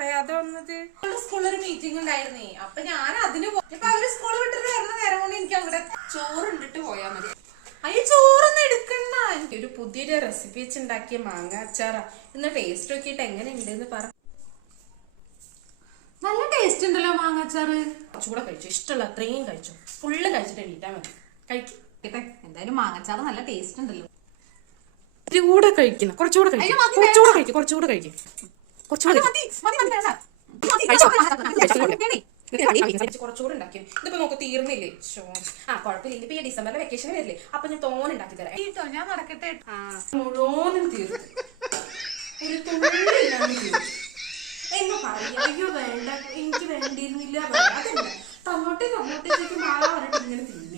പറയാതെ വന്നത്? സ്കൂളിലൊരു മീറ്റിംഗ് ഉണ്ടായിരുന്നേ, അപ്പൊ ഞാൻ അതിന് ഇപ്പൊ അവര് സ്കൂൾ വിട്ടിട്ട് വരുന്ന നേരം കൊണ്ട് എനിക്ക് അവിടെ ചോറുണ്ടിട്ട് പോയാ മതി. അയ്യോ, ചോറൊന്നും എടുക്കണ്ട. ഒരു പുതിയൊരു റെസിപ്പി വെച്ചുണ്ടാക്കിയ മാങ്ങ അച്ചാറാ. ഇന്ന് ടേസ്റ്റ് നോക്കിയിട്ട് എങ്ങനെ ഉണ്ടെന്ന് പറ. നല്ല ടേസ്റ്റ് ഉണ്ടല്ലോ മാങ്ങാച്ചാറ്. കുറച്ചുകൂടെ കഴിച്ചു, ഇഷ്ടമുള്ള അത്രയും കഴിച്ചു. ഫുള്ള് കഴിച്ചിട്ട് എണീറ്റാ മതി. കഴിക്കും. എന്തായാലും മാങ്ങാച്ചാറ് നല്ല ടേസ്റ്റ് ഉണ്ടല്ലോ. കുറച്ചുകൂടെ കഴിക്കണം, കുറച്ചുകൂടെ കഴിക്കും, കുറച്ചുകൂടെ കഴിക്കും, കുറച്ചുകൂടെ കഴിക്കും, കുറച്ചുകൂടെ കുറച്ചുകൂടെ ഉണ്ടാക്കി. ഇതിപ്പോ നമുക്ക് തീർന്നില്ലേ? കുഴപ്പമില്ല. ഇതിപ്പോ ഈ ഡിസംബറിലെ വെക്കേഷൻ വരില്ലേ, അപ്പൊ ഞാൻ തോനെ ഉണ്ടാക്കി തരാം. ഞാൻ നടക്കട്ടെ. മുഴുവനും തീർന്നു. ഒരു തുള്ളില്ലാന്ന് തീർന്നു എന്ന് പറയാ. അയ്യോ വേണ്ട, എനിക്ക് വേണ്ടിയിരുന്നില്ല. അതല്ല, തന്നോട്ടേക്ക് മാറാ പറഞ്ഞിട്ട് ഇങ്ങനെ തീർന്നു.